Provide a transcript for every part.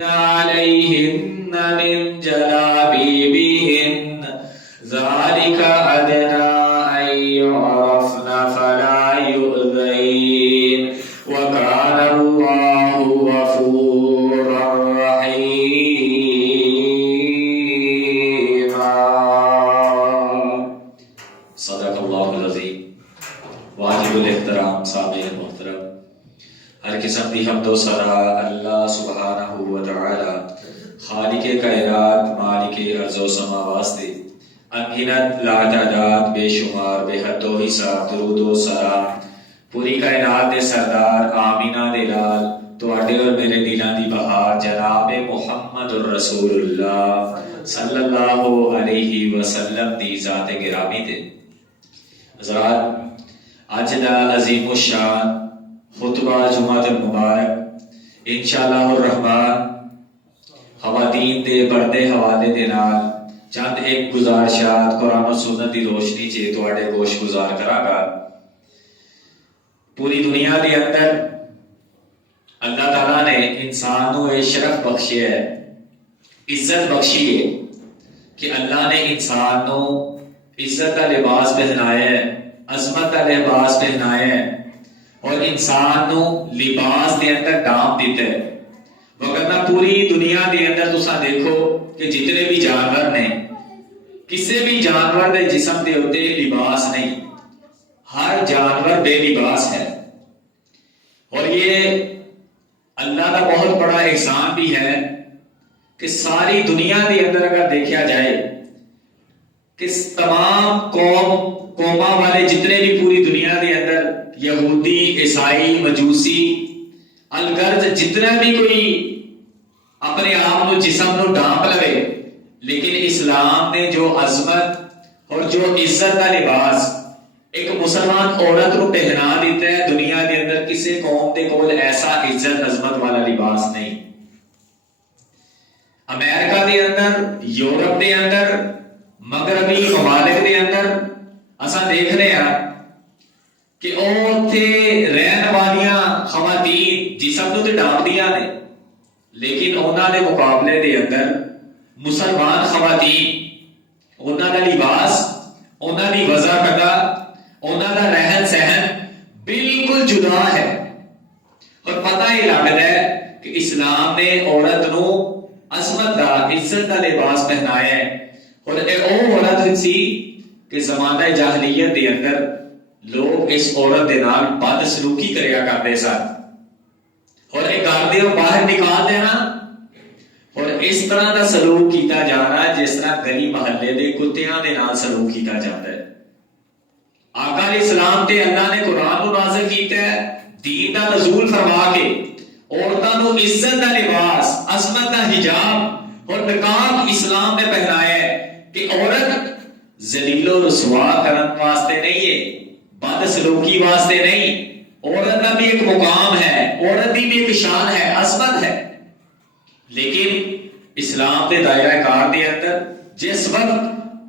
عليهن من جلابيبهن ذلك أدنى أن يعرفن فلا يؤذين وكان الله غفورا رحيما صدق الله العظيم واجب الاحترام سامع محترم ہر قسم کی حمد و ثنا اللہ سبحانہ و تعالی خالق کائنات مالک ارض و سما واسطے انگنت لا تعداد بے شمار بے حد و حساب درود و سلام پوری کائنات دے سردار آمینہ دے لال تواڈے اور میرے دلاں دی بہار جناب محمد الرسول اللہ صلی اللہ علیہ وسلم دی ذات گرامی تے حضرات اج دا عظیم الشان خطبہ جمعہ المبارک انشاءاللہ الرحمن خواتین دے پردے حوالے دے نال چند ایک گزارشات قرآن و سنت دی روشنی چے تواڈے گوش گزار کراں گا۔ پوری دنیا دے اندر اللہ تعالیٰ نے انسان نو یہ شرف بخشی ہے، عزت بخشی ہے کہ اللہ نے انسان نو عزت کا لباس پہنایا ہے، عظمت کا لباس پہنایا ہے اور انسان نو لباس دے اندر ڈانپ دیتا ہے۔ وگرنہ پوری دنیا دے اندر تساں دیکھو کہ جتنے بھی جانور نے کسی بھی جانور دے جسم دے ہوتے لباس نہیں، ہر جانور بے لباس ہے۔ اور یہ اللہ کا بہت بڑا احسان بھی ہے کہ ساری دنیا دے اندر اگر دیکھا جائے کہ تمام قوماں والے جتنے بھی پوری دنیا دے اندر یہودی عیسائی مجوسی الغرض جتنا بھی کوئی اپنے آپ کو جسم نو ڈانپ لے، لیکن اسلام نے جو عظمت اور جو عزت کا لباس ایک مسلمان عورت کو پہنا دیتا ہے، دنیا دے اندر کسی قوم دے کول ایسا عزت عظمت والا لباس نہیں۔ امریکہ دے اندر، یورپ دے اندر، مغربی ممالک دے اندر اساں دیکھنے ہیں کہ اوتھے رہن والیاں خواتین جسم نو تے ڈانپدیاں نے، لیکن انہاں دے مقابلے دے اندر مسلمان خواتین انہاں دا لباس، انہاں دی وضاحت، انہاں دا رہن سہن بالکل جدا ہے۔ اور پتہ ہی لگتا ہے کہ اسلام نے عورت نو عظمت دا عزت دا لباس پہنایا ہے۔ اور اے او عورت سی کہ زمانہ جاہلیت دے اندر لوگ اس عورت دے نال بد سلوکی کریا کرتے سن اور ایک گھر دے باہر نکال دینا اور اس طرح دا سلوک کیتا جانا جس طرح گلی محلے دے کتیاں دے نال سلوک کیتا جاتا ہے۔ آقا علیہ السلام تے اللہ نے قرآن کو نازل کیتا ہے، دین دا نزول فرما کے عورتاں نو عزت دا لباس، عظمت دا حجاب اور نقاب اسلام نے پہنایا ہے کہ عورت ذلیل و رسوا کرن واسطے نہیں ہے، بد سلوکی واسطے نہیں، عورت کا بھی ایک مقام ہے، عورت کی بھی ایک شان ہے، عظمت ہے۔ لیکن اسلام کے دائرہ کار دے اندر جس وقت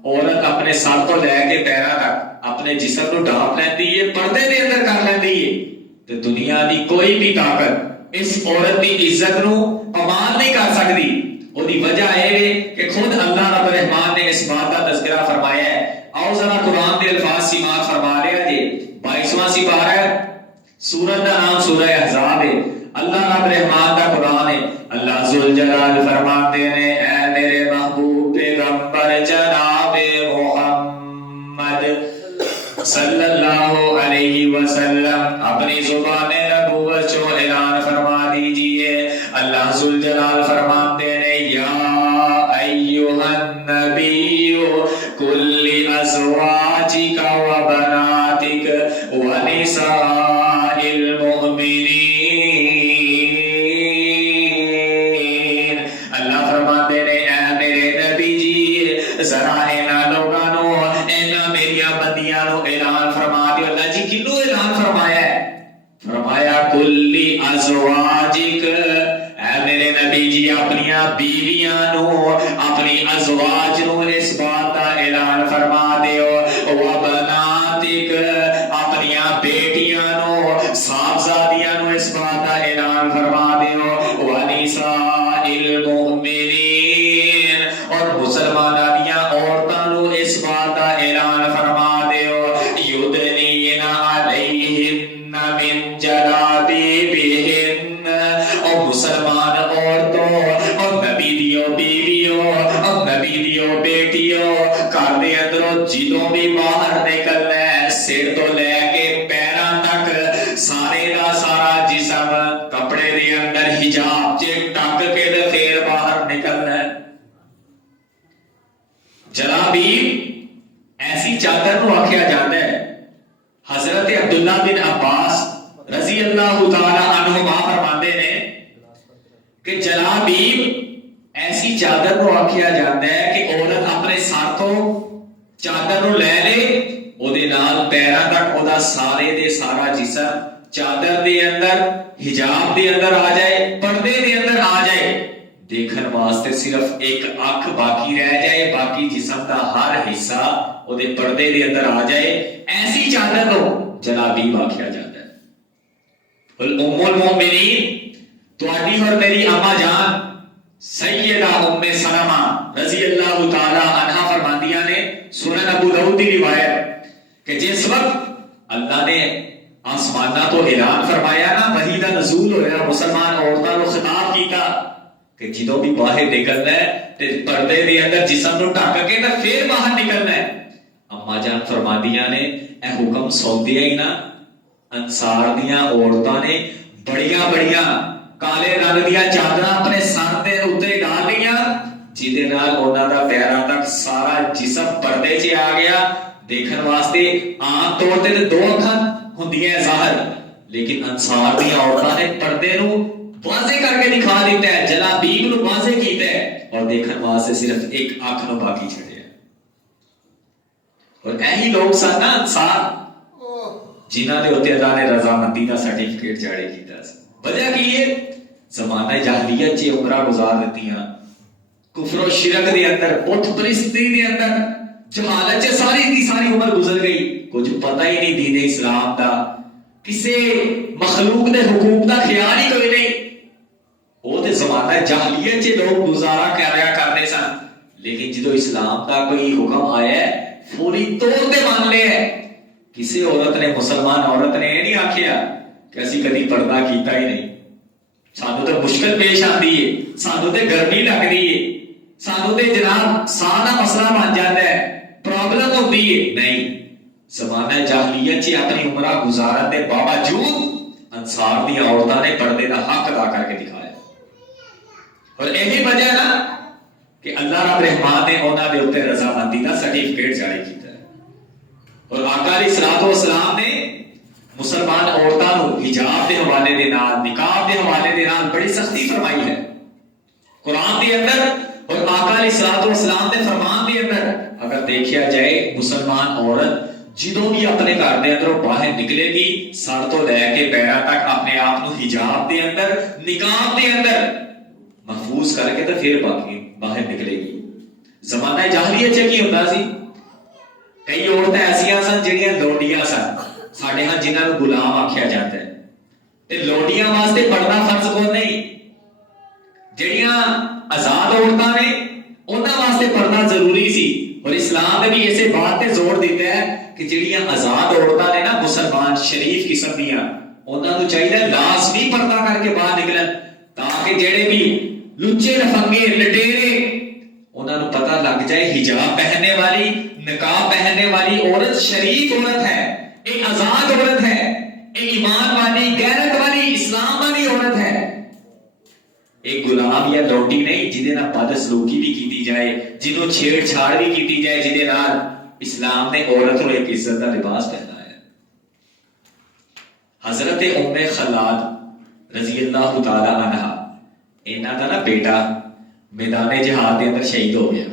عورت اپنے سر تو لے کے پیروں تک اپنے جسم کو ڈانپ لیندی ہے، پردے دے اندر کر لیندی ہے، تو دنیا دی کوئی بھی طاقت اس عورت کی عزت نو پامال نہیں کر سکتی۔ اور دی وجہ ہے کہ خود اللہ رب الرحمن نے اس بات کا تذکرہ فرمایا ہے۔ آؤ ذرا قرآن دے الفاظ سماعت فرما رہا جی، 22واں سپارہ ہے، سورت کا نام سورہ احزاب ہے، اللہ رب الرحمن کا قرآن ہے۔ اللہ ذوالجلال فرماتے ہیں اے میرے محبوب پیغمبر جناب محمد صلی اللہ علیہ وسلم اپنی زبان نبوت جو اعلان فرما دیجئے۔ اللہ ذوالجلال فرماتے ہیں یا ایھا النبی کل ازواجک و بناتک و نساء المؤمنین۔ اللہ فرماتے ہیں اے میرے نبی جی ذرا انہاں لوگاں نو، انہاں میریاں بندیاں نو اعلان فرما دیو۔ اللہ جی کنوں اعلان فرمایا ہے؟ فرمایا کل ازواجک، اے میرے نبی جی اپنی بیویاں نو، اپنی ازواج نو اس بات کا اعلان فرما دیو، و بناتک اپنی بیٹیاں نو، صاحبزادیاں نو اس بات کا اعلان فرما دیو، و نساء مسلماناں دیاں عورتاں نو اس بات دا اعلان فرما دیو یدنین علیہن من جلابیبہن، او مسلمان عورتوں اور نبی دیو بیویوں اور نبی دیو بیٹیوں، گھر دے اندروں جدوں بھی باہر نکلنا ہے سر تو لے کے پیراں تک سارے دا سارا جسم کپڑے دے اندر حجاب چ ٹک کے تے پھر باہر نکلنا ہے۔ جلابیب ایسی چادر نو آکھیا جاتا ہے۔ حضرت عبداللہ بن عباس رضی اللہ تعالی عنہما فرماندے نے کہ جلابیب ایسی چادر نو آکھیا جاتا ہے کہ عورت اپنے سر تو چادر نو لے لے، او دے نال پیراں تک او دا سارے دے سارا جسم چادر دے اندر حجاب دے اندر آ جائے، پردے دے اندر آ جائے، دیکھن واسطے صرف ایک اکھ باقی رہ جائے، باقی جسم دا ہر حصہ او دے پردے دے اندر آ جائے، ایسی چادر نو جلابیب آکھیا جاتا ہے۔ ام المؤمنین تواڈی اور میری اما جان سیدہ ام سلمہ رضی اللہ تعالی عنہا فرماندیاں نے سنن ابو داؤد کی روایت کہ جس وقت اللہ نے آسمانہ تو اعلان فرمایا نا، وحی دا نزول ہویا، مسلمان عورتاں نو خطاب کیتا کہ جدوں بھی باہر نکلنا ہے تے پردے دے اندر جسم نو ڈھک کے تے پھر باہر نکلنا ہے۔ اما جان فرماندیاں نے اے حکم سوندیاں ہی نا انصار دیاں عورتاں نے بڑیاں بڑیاں کالے رنگ دیاں چادراں اپنے سر دے اوتے ڈال لیاں، جدے نال انہاں دا پیراں تک سارا جسم پردے 'چ آ گیا۔ دیکھن واسطے عام طور تے دو اکھاں ہوندیاں ظاہر، لیکن انصار دیاں عورتاں نے پردے نو واضح کر کے دکھا دیتا ہے، جلابیب نو واضح کیتا ہے، اور دیکھن واسطے صرف ایک اکھ نو باقی چھڑیا۔ اور ایہی لوگ سن نا انصار جنہاں دے اوتے اللہ نے رضامندی دا سرٹیفکیٹ جاری کیتا سی۔ وجہ کی ہے زمانہ جاہلیت چ عمرہ گزار دتیاں، کفر و شرک دے اندر، بت پرستی دے اندر، جہالت چ ساری دی ساری عمر گزر گئی، کچھ پتہ ہی نہیں دین اسلام دا، کسے مخلوق دے حقوق دا خیال ہی کوئی نہیں۔ وہ تے زمانہ جاہلیت چ لوگ گزارا کریا کرتے سن، لیکن جدو اسلام دا کوئی حکم آیا ہے فوری طور تے مان لے ہے۔ کسی عورت نے، مسلمان عورت نے یہ نہیں آکھیا کہ اسی کدی پردہ کیتا ہی نہیں، سانو تے مشکل پیش آتی ہے، سانو تے گرمی لگتی ہے، سانو تے جناب ساہ دا مسئلہ بن جاتا ہے، پرابلم ہوتی ہے۔ نہیں، زمانہ جاہلیت چ اپنی عمرہ گزارن دے باوجود انصار دی عورتاں نے پردے دا حق ادا کر کے دکھایا۔ اور یہی وجہ نا کہ اللہ رب رحمان نے انہاں دے اوتے رضامندی دا سرٹیفکیٹ جاری کیتا ہے۔ اور آقا علیہ الصلوۃ والسلام نے مسلمان عورتاں نو حجاب دے حوالے دے نال، نقاب دے حوالے دے نال بڑی سختی فرمائی ہے قرآن دے اندر، اور آقا علیہ الصلوۃ والسلام دے فرمان دے اندر اگر دیکھا جائے مسلمان عورت جدوں بھی اپنے گھر دے اندروں باہر نکلے گی سر تو لے کے پیراں تک اپنے آپ نو حجاب دے اندر، نقاب دے اندر محفوظ کر کے تو پھر باہر نکلے گی۔ زمانہ جاہلیت چ کی ہوندا سی، کئی عورتیں ایسیاں سن جہاں لوڈیاں سن، ساڈے ہاں جنہاں نو غلام آکھیا جاتا ہے، تے لوڈیاں واسطے پڑھنا فرض کوئی نہیں، جہاں آزاد عورتاں نے انہاں واسطے پڑھنا ضروری سی۔ اور اسلام نے بھی اسے بات تے زور دیتا ہے کہ جہاں آزاد عورتاں نے نا مسلمان شریف قسم دیاں، انہاں نو چاہیے لازمی پردہ کر کے باہر نکلن، تاکہ جڑے بھی لچے لفنگے لٹیرے انہاں نو پتہ لگ جائے حجاب پہننے والی، نقاب پہننے والی عورت شریف عورت ہے، ایک آزاد عورت ہے، ایک ایمان والی، غیرت والی، اسلام والی عورت ہے، ایک غلام یا لوٹی نہیں جہدے نال بدسلوکی بھی کیتی جائے، جنوں چھیڑ چھاڑ بھی کیتی جائے، جہدے نال اسلام نے عورت نو ایک عزت کا لباس پہنایا ہے۔ حضرت ام خلاد رضی اللہ تعالی عنہا، انہاں دا نا بیٹا میدان جہاد دے اندر شہید ہو گیا۔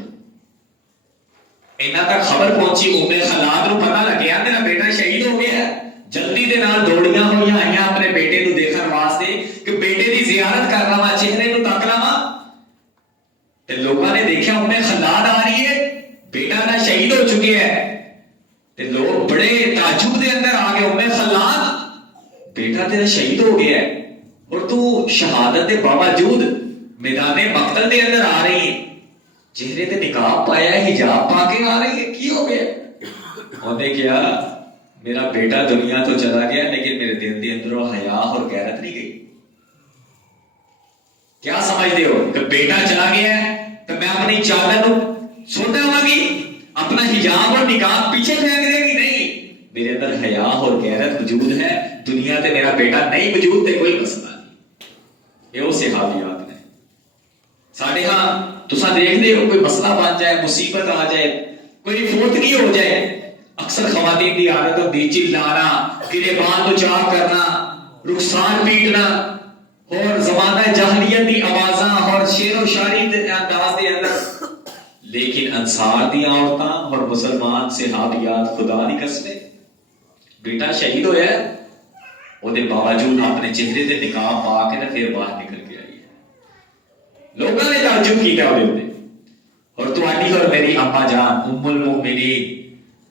انہاں تک خبر پہنچی، ام خلاد نو پتہ لگیا میرا بیٹا شہید ہو گیا، جلدی دے نال دوڑیاں ہوئیاں آئیاں اپنے بیٹے نو دیکھن واسطے کہ بیٹے دی زیارت کر لواں، چہرے نو تک لواں، تے لوگاں نے دیکھا ام خلاد آ رہی ہے، بیٹا دا شہید ہو چکے ہے، تے لوگ بڑے تعجب دے اندر آ گئے، ام خلاد بیٹا تیرا شہید ہو گیا ہے اور تو شہادت دے باوجود میدان مقتل دے اندر آ رہی ہے، چہرے تے نقاب پایا ہے، حجاب پا کے آ رہی ہے، کی ہو گیا؟ انہیں کیا میرا بیٹا دنیا تو چلا گیا لیکن میرے دل کے اندر حیا اور غیرت نہیں گئی۔ کیا سمجھتے ہو کہ بیٹا چلا گیا ہے تو میں اپنی چادر سوتا ہوں گی، اپنا حجاب اور نقاب پیچھے پھینک دے گی؟ نہیں، میرے اندر حیا اور غیرت موجود ہے، دنیا تے میرا بیٹا نہیں موجود تے کوئی مسئلہ نہیں۔ یہ وہ صحابیات نے۔ ساڈے ہاں تساں دیکھتے ہو کوئی مسئلہ بن جائے، مصیبت آ جائے، کوئی فوتگی ہو جائے، اکثر خواتین کی عادت ہوتی چلانا، گریبان کو چاک کرنا، رخسار پیٹنا، اور زمانہ جاہلیت دی آوازاں اور شعر و شاعری دے انداز دے اندر۔ لیکن انصار دی عورتاں اور مسلمان صحابیات خدا دی قسم، بیٹا شہید ہویا ہے، وہ دے باوجود اپنے چہرے تے نقاب پا کے پھر باہر نکل کے آئی ہے۔ لوگوں نے تعجب کیتا وہ دے، اور تہاڈی اور میری اما جان ام المؤمنین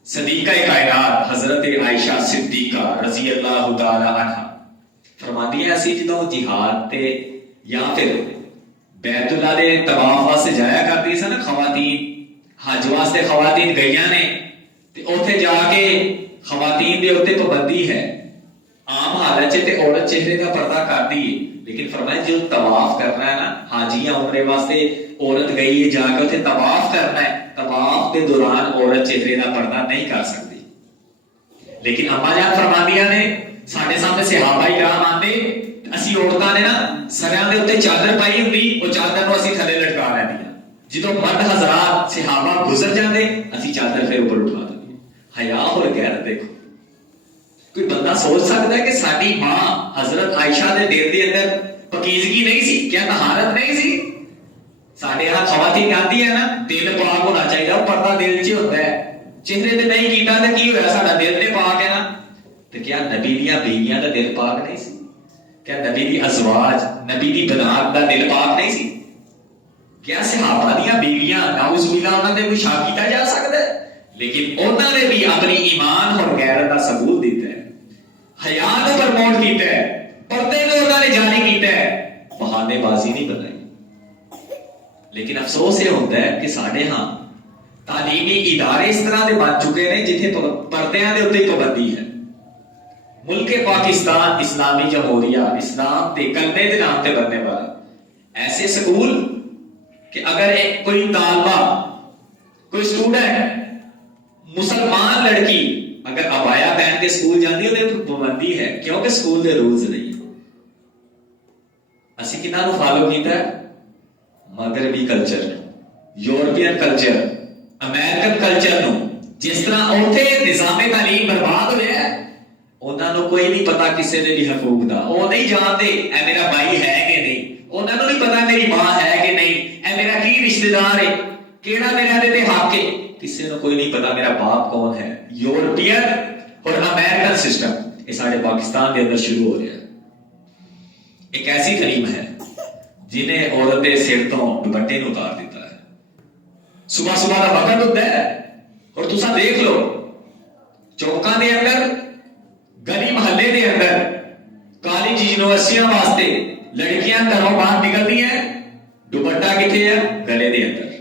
صدیقہ کائنات حضرت عائشہ صدیقہ رضی اللہ تعالی عنہ فرماتی ہے، اسی جدوں جہاد تے یا پھر بیت اللہ دے طواف واسطے جایا کرتی سن خواتین، حج واسطے خواتین گئیاں نے تے اوتھے جا کے خواتین دے اوتے پابندی ہے، عام حالت چ تے عورت چہرے کا پردہ کرتی ہے، لیکن فرمایا جو طواف کرنا ہے نا، حاجی یا عمرے واسطے عورت گئی ہے جا کے اوتھے طواف کرنا ہے، طواف کے دوران عورت چہرے کا پردہ نہیں کر سکتی۔ لیکن اما جان فرماندیاں نے ساڈے سامنے صحابہ کرام آندے، اسی عورتاں نے نا سریاں دے اوتے چادر پائی ہوندی، وہ چادر نو اسی تھلے لٹکا لیندیاں، جدوں مرد حضرات صحابہ گزر جاندے اسی چادر پھر اوپر اٹھا دیندی۔ حیا اور غیرت دیکھو، کوئی بندہ سوچ سکتا ہے کہ ساری ماں حضرت عائشہ دے دل دے اندر پاکیزگی نہیں سی؟ کیا طہارت نہیں سی؟ ساڈے ہاں خواتین آتی ہے نا دل پاک ہونا چاہیے، وہ پردہ دل چ ہوتا ہے، چہرے تے نہیں کیتا تے کی ہویا؟ ساڈا دل تے پاک ہے نا۔ تے کیا نبی دیاں بیویاں دا دل پاک نہیں سی؟ کیا نبی دی ازواج، نبی دی بنات دا دل پاک نہیں سی؟ کیا صحابہ دیاں بیویاں نعوذ باللہ انہاں دے کوئی شک کیتا جا سکتا ہے؟ لیکن انہاں نے بھی اپنی ایمان اور غیرت کا ثبوت دیتا ہے، حیا کو پرموٹ کیتا ہے، پردے کو انہاں نے جاری کیتا ہے، بہانے بازی نہیں بنائی۔ لیکن افسوس یہ ہوتا ہے کہ ساڈے ہاں تعلیمی ادارے اس طرح دے بن چکے ہیں جتھے پردیاں دے اوتے پابندی ہے۔ ملک پاکستان اسلامی جمہوریہ اسلام دے کلمے دے نام تے بننے والا ایسے سکول کہ اگر ایک کوئی طالبہ، کوئی اسٹوڈنٹ، مسلمان لڑکی اگر عبایا پہن کے سکول جاندی ہے تو پابندی ہے، کیونکہ سکول دے رولز نہیں۔ اسی کنہاں نو فالو کیتا ہے؟ مغربی culture, European culture, American culture نو۔ جس طرح اوتھے نظام تعلیم برباد ہویا ہے، انہاں نو کوئی نہیں پتا کسے دے بھی حقوق دا، وہ نہیں جانتے اے میرا بھائی ہے کہ نہیں، انہاں نو نہیں پتا میری ماں ہے کہ نہیں، اے میرا کی رشتہ دار ہے، کیڑا میرے دے حق ہے، کسے نو کوئی نہیں پتا میرا باپ کون ہے۔ یورپین اور امریکن سسٹم یہ سارے پاکستان کے اندر شروع ہو رہا ہے۔ ایک ایسی تعلیم ہے جنہیں عورت دے سر تو دوپٹے نو اتار دیتا ہے۔ صبح صبح کا وقت ہوتا ہے اور تساں دیکھ لو چوکاں دے اندر، گلی محلے دے اندر، کالج یونیورسٹیاں واسطے لڑکیاں گھروں باہر نکلتی ہیں، دوپٹہ کتنے ہے؟ گلے دے اندر،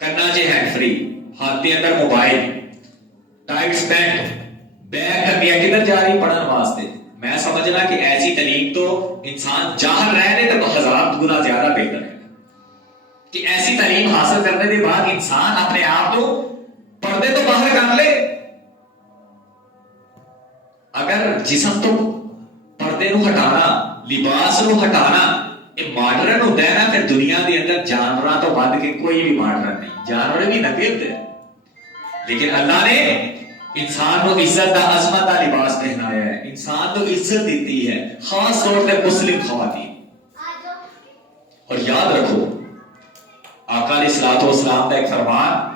کنا چ ہینڈ فری، ہاتھ دے اندر موبائل، ٹائٹ پینٹ، بیگ ٹنگیا کدھر جا رہی پڑھن واسطے۔ میں سمجھنا کہ ایسی تعلیم تو انسان جاہل رہنے تو ہزار گنا زیادہ بہتر ہے کہ ایسی تعلیم حاصل کرنے کے بعد انسان اپنے آپ کو پردے تو باہر کر لے۔ اگر جسم تو پردے نو ہٹانا، لباس نو ہٹانا یہ ماڈرن ہوتا ہے نا، پھر دنیا کے اندر جانوراں تو بد کے کوئی بھی ماڈرن نہیں، جانور بھی ننگے ہوتے ہیں، لیکن اللہ نے انسان کو عزت دا، عظمت دا لباس پہنایا ہے، انسان کو عزت دیتی ہے، خاص طور پہ مسلم خواتین۔ اور یاد رکھو آقا علیہ الصلوۃ والسلام کا ایک فرمان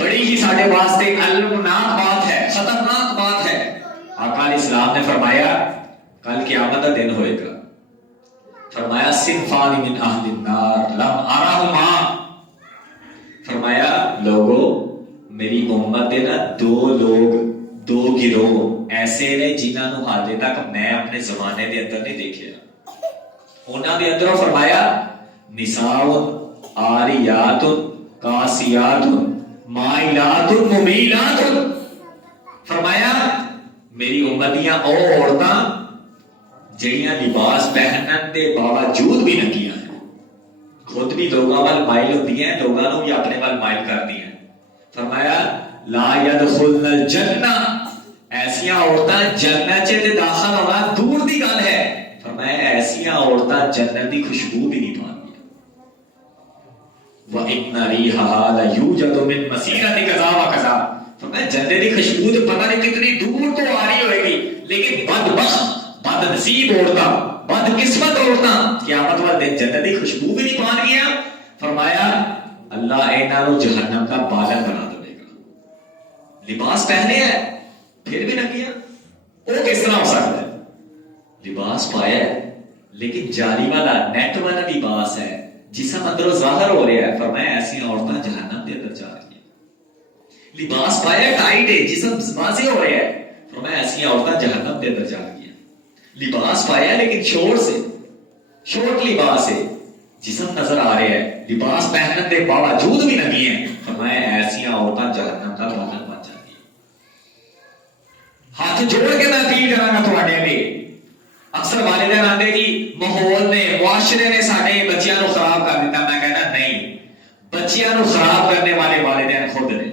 بڑی ہی ساڈے واسطے المناک بات ہے، خطرناک بات ہے۔ آقا علیہ السلام نے فرمایا کل قیامت کا دن ہوئے گا، فرمایا صنفان من اہل النار لم ارہما، فرمایا لوگوں میری امت دے نا دو گروہ ایسے نے جنہاں نو حالے تک میں اپنے زمانے دے اندر نہیں دیکھیا۔ انہاں دے اندروں فرمایا نساء آریات کاسیات مائلات ممیلات. فرمایا میری امتیاں او عورتاں جڑیاں لباس پہنن دے باوجود بھی ننگیاں ہیں، خود بھی لوگاں وال مائل ہوتی ہیں، لوگاں نو بھی اپنے وال مائل کرتی ہیں. فرمایا لا يدخلن الجنہ، ایسیاں عورتاں جنت چ داخل ہونا دور دی گل ہے. فرمایا ایسیاں عورتاں جنت دی خوشبو بھی نہیں پاندیاں. وَإِنَّ رِيحَهَا لَيُوجَدُ مِن مَسِيرَةِ كَذَا وَكَذَا. فرمایا جنت دی خوشبو تو پتہ نہیں کتنی دور تو آ رہی ہوئے گی، لیکن بدبخت بد نصیب عورتاں بد قسمت عورتاں قیامت والے دن جنت دی خوشبو بھی نہیں پان گیا. فرمایا اللہ انہاں نو جہنم کا بالن بنا دے گا. لباس پہنے ہیں پھر بھی ننگیاں، وہ کس طرح ہو سکتا ہے؟ لباس پایا ہے لیکن جاری والا نیٹ والا لباس ہے، جسم اندروں ظاہر ہو رہا ہے. فرمایا ایسی عورتاں جہنم کے اندر جا رہی ہیں. لباس پایا ٹائٹ ہے، جسم واضح ہو رہا ہے. فرمایا ایسی عورتیں جہنم کے اندر جا رہی ہیں. لباس پایا لیکن شورٹ لباس ہے، جسم نظر آ رہا ہے، لباس پہننے کے باوجود بھی ننگی ہیں. فرمایا ایسی عورتیں جہنم کا بالن بن جاتی ہیں. ہاتھ جوڑ کے میں اپیل کراں گا تواڈے اگے. اکثر والدین آتے جی ماحول نے معاشرے نے سارے بچیاں نو خراب کر دیتا. میں کہنا نہیں، بچیاں نو خراب کرنے والے والدین خود نے.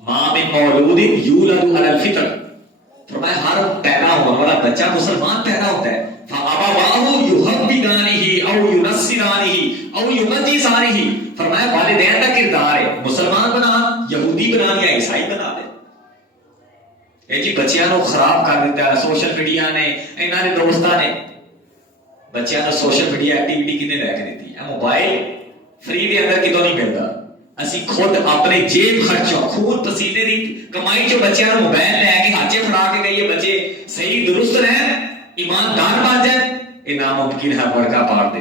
ماں من مولود یولد علی الفطر. فرمایا ہر پیدا ہونے والا بچہ مسلمان پیدا ہوتا ہے. فَأَبَوَاهُ يُحَوِّدَانِهِ أَوْ يُنَصِّرَانِهِ أَوْ يُمَجِّسَانِهِ. فرمایا والدین کا کردار ہے مسلمان بنا، یہودی بنا یا عیسائی بنا دے. اے جی بچیاں نو خراب کر دیتا ہے سوشل میڈیا نے، انہاں نے دوستاں نے. بچیاں نو سوشل میڈیا ایکٹیویٹی کنے لے کے دیتی ہے؟ موبائل فری دے اندر کتوں نہیں ملتا. اسی خود اپنے جیب خرچوں خون پسینے دی کمائی چو بچیاں نو موبائل لے کے ہاتھ پھڑا کے گئی ہے. بچے صحیح درست رہیں، ایماندار بن جائیں، یہ ناممکن ہے. ورگا پار دے.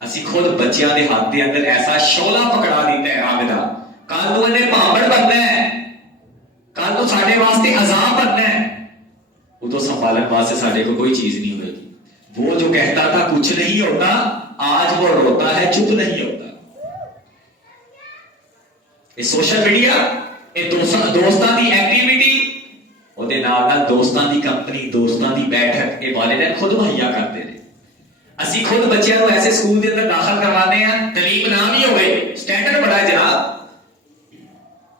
اسی خود بچیاں دے ہاتھ دے اندر ایسا شعلہ پکڑا دیتا ہے آگ دا. کل تو انہیں پہاڑ بننا ہے، کل تو ساڈے واسطے عذاب بننا ہے. وہ تو سنبھالن واسطے ساڈے کو کوئی چیز نہیں ہوئے گی. وہ جو کہتا تھا کچھ نہیں ہوتا، آج وہ روتا ہے چپ نہیں ہوتا. یہ سوشل میڈیا، یہ دوستاں دی ایکٹیویٹی، وہ دے نال دوستاں دی کمپنی، دوستاں دی بیٹھک، یہ والدین خود مہیا کرتے ہیں. اسی خود بچیاں کو ایسے سکول دے اندر داخل کروانے ہیں، تعلیم نام ہی ہوئے، سٹینڈرڈ بڑا ہے جناب،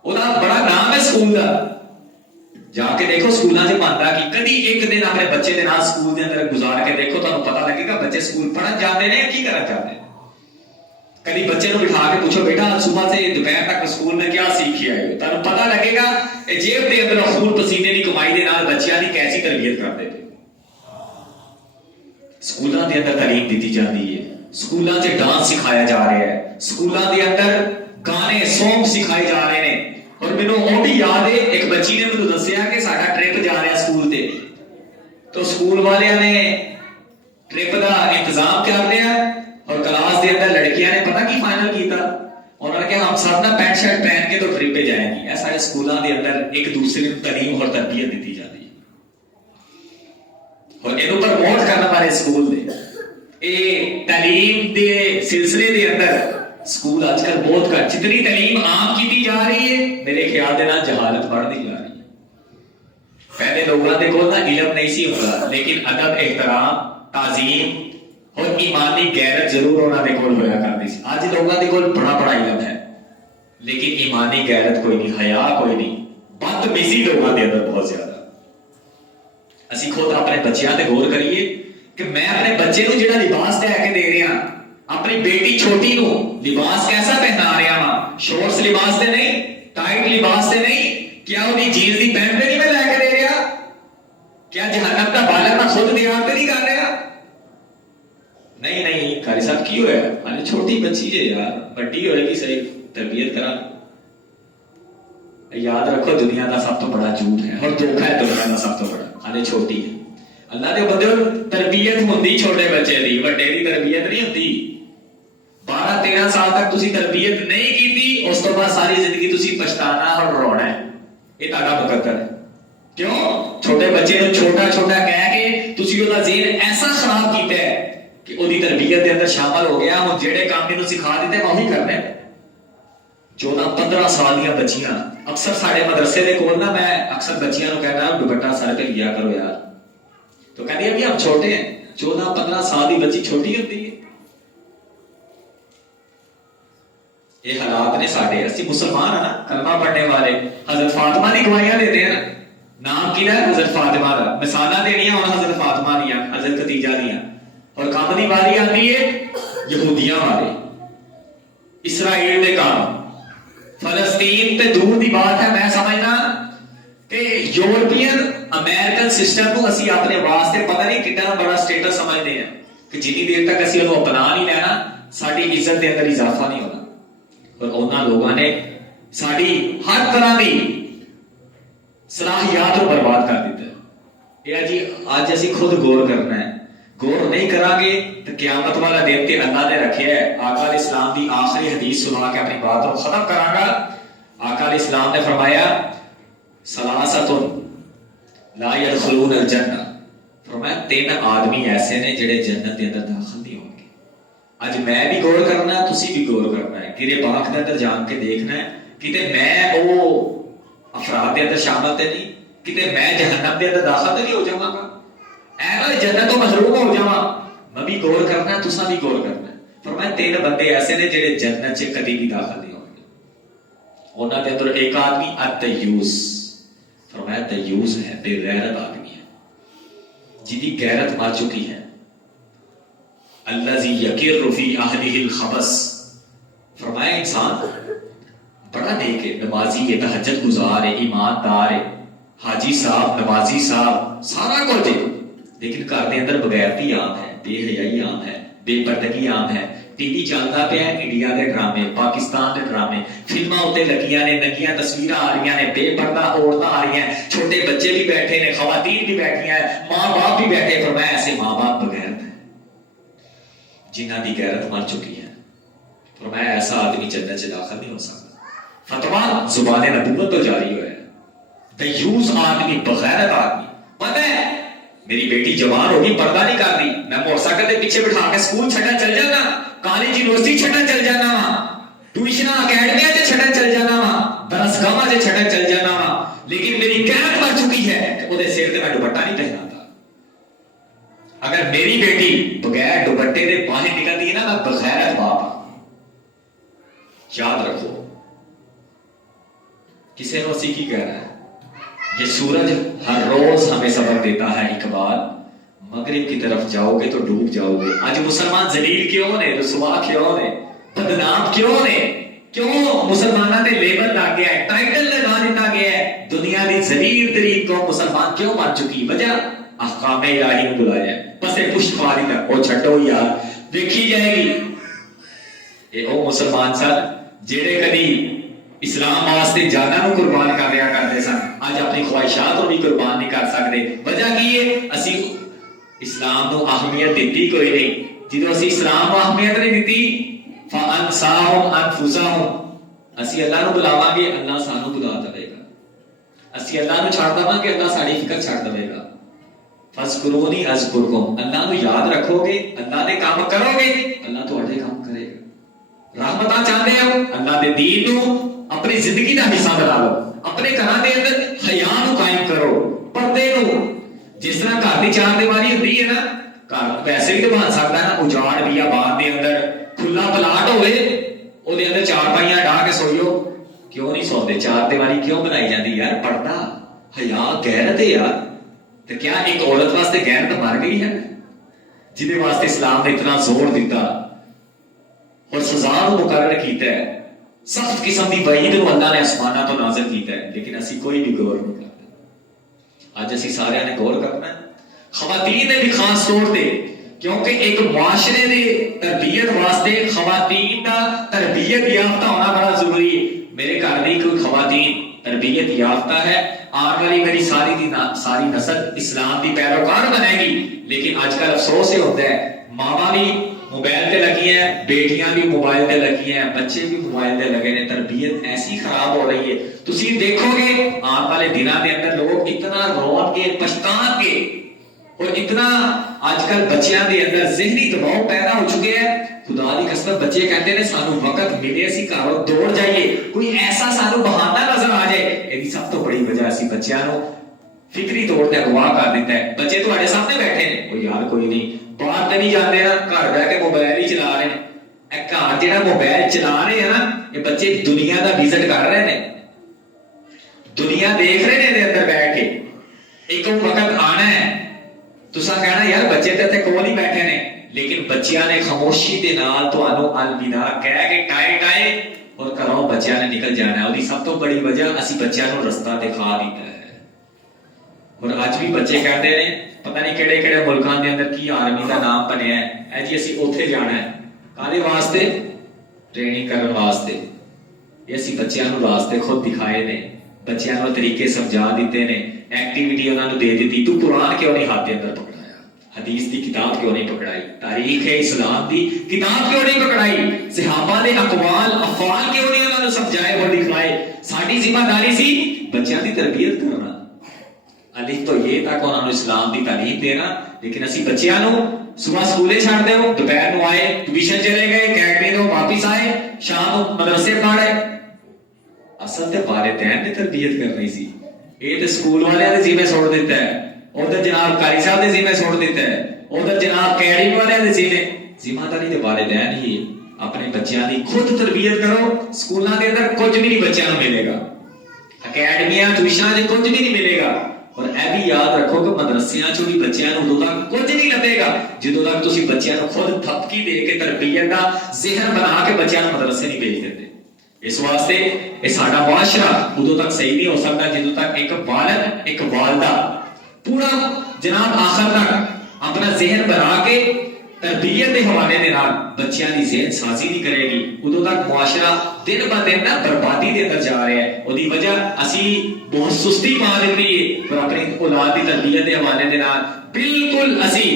وہ بڑا نام ہے سکول کا. جا کے دیکھو سکولاں سے بنتا کہ کدی ایک دن اپنے بچے دے نال سکول دے اندر گزار کے دیکھو، تمہیں پتہ لگے گا بچے سکول پڑھن جاتے ہیں کی کرنا چاہتے ہیں. کبھی بچے کو بٹھا کے پوچھو بیٹا صبح سے دوپہر تک اسکول میں کیا سیکھ کے آئے ہو، تمہیں پتہ لگے گا جیب دے اندر خون پسینے کی کمائی دے نال بچیاں دی کیسی تربیت کرتے تھے. سکولاں دے اندر تعلیم دیتی جاتی ہے، سکولاں سے ڈانس سکھایا جا رہا ہے، سکولاں دے اندر گانے سونگ سکھائے جا رہے ہیں. اور مینوں وہ بھی یاد ہے ایک بچی نے مجھے دسیا کہ ساڈا ٹرپ جا رہا سکول تے، تو سکول والوں نے ٹرپ دا انتظام کر لیا اور کلاس دے اندر لڑکیاں نے پتہ کی فائنل کیتا، انہوں نے کہا ہم سب نہ پینٹ شرٹ پہن کے تو ٹرپ پہ جائیں گے. ایسا ہے سکولاں دے اندر ایک دوسرے کو تعلیم اور تربیت دیتی جاتی ہے اور یہ پروموٹ کرنے والے سکول دے یہ تعلیم دے سلسلے دے اندر سکول آج کل بہت کٹ. جتنی تعلیم عام کی جا رہی ہے میرے خیال دے نال جہالت بڑھتی جا رہی ہے. پہلے لوگوں کے کول علم نہیں سی ہوتا، لیکن ادب، احترام، تعظیم اور ایمانی غیرت ضرور انہوں نے کول ہویا کرتی سی. اج لوگوں کے کول بڑا علم ہے لیکن ایمانی غیرت کوئی نہیں، حیا کوئی نہیں، بدتمیزی لوگوں کے اندر بہت زیادہ. اسی خود اپنے بچیاں تے غور کریے کہ میں اپنے بچے نو جڑا لباس لے کے دے رہا، اپنی بیٹی چھوٹی نو لباس کیسا پہنا رہا ہاں؟ شورٹس لباس تے نہیں، ٹائٹ لباس تے نہیں، کیا انہیں جینز دی پینٹ نہیں میں لے کے دے رہا؟ کیا جہنم کا بالن میں خود دیہات پہ نہیں کر رہا؟ نہیں قاری صاحب کی ہویا؟ ارے چھوٹی بچی ہے یار، بڑی ہوئے گی صحیح تربیت کرا. یاد رکھو دنیا کا سب تو بڑا جھوٹ ہے اور دھوکا ہے دنیا کا سب تو بڑا. ارے چھوٹی ہے، اللہ دے بندے تربیت ہوندی چھوٹے بچے دی، بڑے دی تربیت نہیں ہوتی. 12-13 سال تک تسی تربیت نہیں کیتی، اس تو بعد ساری زندگی تسی پچھتانا اور رونا ہے. یہ تہاڈا مقدر ہے. کیوں؟ چھوٹے بچے نو چھوٹا کہہ کے تسی دا ذہن ایسا خراب کیتا ہے کہ وہی تربیت کے اندر شامل ہو گیا، ہوں جہے کام انہوں سکھا دیتے میں وہی کرنے۔ 14-15 سال دیا بچیاں اکثر سارے مدرسے کے کول نا، میں اکثر بچیاں کو کہنا دوپٹہ سر پہ لیا کرو یار، تو کہتی ابھی ہم چھوٹے ہیں۔ 14-15 سال کی بچی چھوٹی ہوتی ہے۔ یہ حالات نے ساڈے، اسی مسلمان ہیں نا، کلمہ پڑھنے والے، حضرت فاطمہ کی گواہیاں دیتے ہیں۔ نام کی ہے حضرت فاطمہ کا، مثالیں دینیاں ہوں حضرت فاطمہ دیا، حضرت خدیجہ دیا، اور کام کی باری آتی ہے یہودیاں والے، اسرائیل کے کام۔ فلسطین تے دور دی بات ہے، میں سمجھنا کہ یورپین امریکن سسٹم کو اسی اپنے واسطے پتہ نہیں کتنا بڑا سٹیٹس سمجھتے ہیں کہ جتنی دیر تک اسی انہوں اپنا نہیں لینا ساری عزت کے اندر اضافہ نہیں ہونا۔ اور انہوں لوگوں نے ساری ہر طرح کی صلاحیات کو برباد کر دیتا ہے۔ یہ جی آج اسی خود غور کرنا ہے، غور نہیں کرا گے تو قیامت والا دن تے اللہ نے رکھے ہے۔ آقا علیہ السلام کی آخری حدیث سنا کے اپنی بات کو ختم کراں گا۔ آقا علیہ السلام نے فرمایا ثلاثۃ لا يدخلون الجنہ، فرمایا 3 آدمی ایسے نے جڑے جنت کے اندر داخل نہیں ہوں گے۔ اج میں بھی غور کرنا ہے، تسی بھی غور کرنا ہے، کدے باغ کے اندر جان کے دیکھنا ہے کتے میں وہ افراد کے اندر شامل تے نہیں، کتے میں جہنم کے اندر داخل تے نہیں ہو جاواں گا، اے جنت تو محروم ہو جاواں۔ میں بھی غور کرنا ہے، تساں بھی غور کرنا ہے۔ فرمایا 3 بندے ایسے نے جڑے جنت چ کبھی بھی داخل نہیں ہوں گے۔ انہاں دے اندر ایک آدمی الدیوس، فرمایا دیوس ہے، بے غیرت آدمی ہے جی دی غیرت مر چکی ہے۔ الذی یقر فی اہلہ الخبث، فرمایا انسان بڑا نیک ہے، نمازی ہے، تہجد گزار ہے، ایماندار ہے، حاجی صاحب، نمازی صاحب، سارا کچھ ہے، لیکن گھر کے اندر بغیرتی عام ہے، بے حیائی عام ہے، بے پردگی عام ہے۔ ٹی وی چلتا پیا ہے، انڈیا کے ڈرامے، پاکستان کے ڈرامے، فلماں اتنے لگیاں نے، ننگیاں تصویراں آ رہی ہیں، بے پردہ عورتاں آ رہی ہیں، چھوٹے بچے بھی بیٹھے نے، خواتین بھی بیٹھی ہیں، ماں باپ بھی بیٹھے۔ فرمایا ایسے ماں باپ بغیرت ہیں جنہاں دی غیرت مر چکی ہے۔ فرمایا ایسا آدمی جنت سے داخل نہیں ہو سکتا۔ فتویٰ زبان نبوت تو جاری ہوا ہے۔ دیوس آدمی، بغیرت آدمی، پتہ ہے میری بیٹی جوان ہوگی، پردہ نہیں کر رہی، میں موٹر سائیکل کے پیچھے بٹھا کے سکول چھڈن چل جانا، کالج یونیورسٹی چھڈن چل جانا وا، ٹیوشن اکیڈمیاں تے چھڈن چل جانا وا، درسگاہاں تے چھڈن چل جانا وا، لیکن میری غیرت مر چکی ہے کہ وہ سر تے میں دوپٹہ نہیں پہناتا۔ اگر میری بیٹی بغیر دوپٹے دے باہر نکلتی ہے نا، میں بغیرت باپ ہوں۔ یاد رکھو کسی نے اسی کی کہہ رہا ہے، یہ سورج ہر روز ہمیں سبق دیتا ہے اقبال، مغرب کی طرف جاؤ گے تو ڈوب جاؤ گے۔ آج مسلمان ذلیل کیوں نے، رسوا کیوں نے، بدنام کیوں نے، کیوں مسلمانوں نے لیبل لا گیا ہے، ٹائٹل لگا دیتا گیا ہے، دنیا کی ذلیل ترین کو مسلمان کیوں بن چکی؟ وجہ احکام الہی نے بلایا ہے، پس پشت ماری تک وہ چھڈو یار، دیکھی جائے گی۔ یہ او مسلمان سن جڑے کدی اسلام واسطے جانا نو قربان کر لیا کرتے سن، آج اپنی خواہشات کو بھی قربان نہیں کر سکتے۔ وجہ کی ہے؟ اسی اسلام نو اہمیت دیتی کوئی نہیں۔ جدو اسی اسلام کو اہمیت نہیں دیتی فانساہم انفسہم، اسی اللہ نو بلاواں گے اللہ سانو بلا دے گا، اسی اللہ نو چھڑ دواں گے اللہ ساری فکر چھڑ دے گا۔ فذکرونی اذکرکم، اللہ نو یاد رکھو گے، اللہ دے کام کرو گے، اللہ تہاڈے کام کرے گا۔ رحمتاں چاہتے ہو اللہ دے دین نو اپنی زندگی دا حصہ بنا لو، اپنے گھراں دے اندر حیا نو قائم کرو، پردے نو، جس طرح گھر دی چار دیواری ہوندی ہے نا، گھر ویسے بھی تو بن سکتا ہے نا، اجاڑ بھی آباد دے اندر کھلا پلاٹ ہوئے او دے اندر چار پائیاں ڈا کے سوئیو، کیوں نہیں سوندے؟ چار دیواری کیوں بنائی جاندی یار؟ پردہ، حیا، غیرت ہے یار۔ تو کیا ایک عورت واسطے غیرت مر گئی ہے جہدے واسطے اسلام نے اتنا زور دیتا اور سزا کو مقرر کیتا ہے، سخت قسم کی وعید کو اللہ نے آسماناں تو نازل کیتا ہے، لیکن اسی کوئی بھی غور نہیں کرتا۔ آج اسی سارے نے غور کرنا ہے، خواتین نے بھی خاص طور پہ، کیونکہ ایک معاشرے دے تربیت واسطے خواتین کا تربیت یافتہ ہونا بڑا ضروری ہے۔ میرے گھر دی کوئی خواتین تربیت یافتہ ہے، آنے والی میری ساری نسل اسلام کی پیروکار بنے گی، لیکن آج کل افسوس یہ ہوتا ہے ماما بھی موبائل پہ لگی ہیں، بیٹیاں بھی موبائل پہ لگی ہیں، بچے بھی موبائل پہ لگے ہیں، تربیت ایسی خراب ہو رہی ہے۔ تسی دیکھو گے آنے والے دنوں کے اندر لوگ اتنا رون گے، پچھتان گے اور اتنا آج کل بچیاں دے اندر ذہنی دباؤ پیدا ہو چکے ہیں، خدا دی قسم بچے کہتے ہیں سانو وقت ملے اسی گھروں دوڑ جائیے، کوئی ایسا سانو بہانہ نظر آ جائے۔ یہ سب تو بڑی وجہ اسی بچیاں نو فکری طور تے اغوا کر دیتا ہے۔ بچے تہاڈے سامنے بیٹھے نے، کوئی یار کوئی نہیں، باہر تے نہیں جاندے نا، گھر بیٹھ کے موبائل ہی چلا رہے ہیں۔ اے گھر جہاں موبائل چلا رہے ہیں نا، یہ بچے دنیا دا وزٹ کر رہے ہیں، دنیا دیکھ رہے ہیں اندر بیٹھ کے۔ ایک وقت آنا ہے تساں کہنا یار بچے تے اتنے کول ہی بیٹھے نے، لیکن بچیاں نے خاموشی دے نال تانوں الوداع کہہ کے ٹائے ٹائے اور گھروں بچیاں نے نکل جانا ہے۔ اور سب تو بڑی وجہ اسی بچیاں نو رستہ دکھا دیتا ہے۔ اور اج بھی بچے کہتے ہیں پتہ نہیں کہڑے کہڑے ملکاں دے اندر کی آرمی دا نام بنیا ہے، اے جی اسی اوتھے جانا ہے، کالے واسطے ٹریننگ کرن واسطے۔ یہ اسی بچیاں نو راستے خود دکھائے نے، بچیاں نو طریقے سمجھا دیتے نے، ایکٹیویٹی انہاں نو دے دیتی۔ تو قرآن کیوں نہیں ہاتھ دے اندر پکڑایا؟ حدیث دی کتاب کیوں نہیں پکڑائی؟ تاریخ اسلام دی کتاب کیوں نہیں پکڑائی؟ صحابہ دے اقوال افعال کیوں نہیں انہاں نو سمجھائے اور دکھائے؟ ساری ذمہ داری سی بچیاں دی تربیت کرنا، الف تو یہ تک انہوں نے اسلام کی تعلیم دینا، لیکن اسی بچیاں نو صبح سکولے چھڑ دے ہو، دوپہر نو آئے ٹیوشن چلے گئے، اکیڈمی نو واپس آئے، شام مدرسے پڑھے۔ اصل تے والدین نے تربیت کرنی سی، یہ تے سکول والے نے ذمہ چھوڑ دیتا ہے، ادھر جناب قاری صاحب نے ذمہ چھوڑ دیتا ہے، ادھر جناب اکیڈمی والے نے ذمہ داری تے والدین ہی اپنے بچیاں دی خود تربیت کرو۔ سکولاں دے اندر کچھ بھی نہیں بچیاں نو ملے گا، اکیڈمیاں ٹیوشناں دے کچھ بھی نہیں ملے گا۔ اور اے بھی یاد رکھو کہ مدرسیاں چوں بھی بچیاں نوں ادوں تک کچھ نہیں لبے گا جدوں تک تسی بچیاں نوں خود تھپکی دے کے تربیت دا ذہن بنا کے بچیاں نوں مدرسے نہیں بھیج دیتے۔ اس واسطے یہ ساڈا معاشرہ ادوں تک صحیح نہیں ہو سکتا جدوں تک ایک والد ایک والدہ پورا جناب آخر تک اپنا ذہن بنا کے تربیت کے حوالے دے نال بچیاں دی ذہن سازی نہیں کرے گی، ادوں تک معاشرہ دن ب دن نہ بربادی دے اندر جا رہا ہے۔ اودی وجہ اسی بہت سستی پا دیتی ہے اور اپنی اولاد کی تربیت کے حوالے دے نال بالکل اسی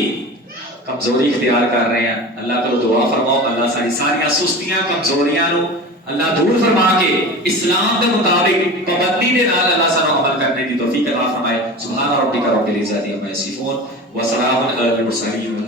کمزوری اختیار کر رہے ہیں۔ اللہ کو دعا فرماؤ اللہ ساری ساری سستیاں کمزوریاں نو اللہ دور فرما کے اسلام کے مطابق پابندی دے نال اللہ سانو عمل کرنے کی توفیق عطا فرمائے۔ سبحان ربک رب العزت عما یصفون وسلام علی المرسلین۔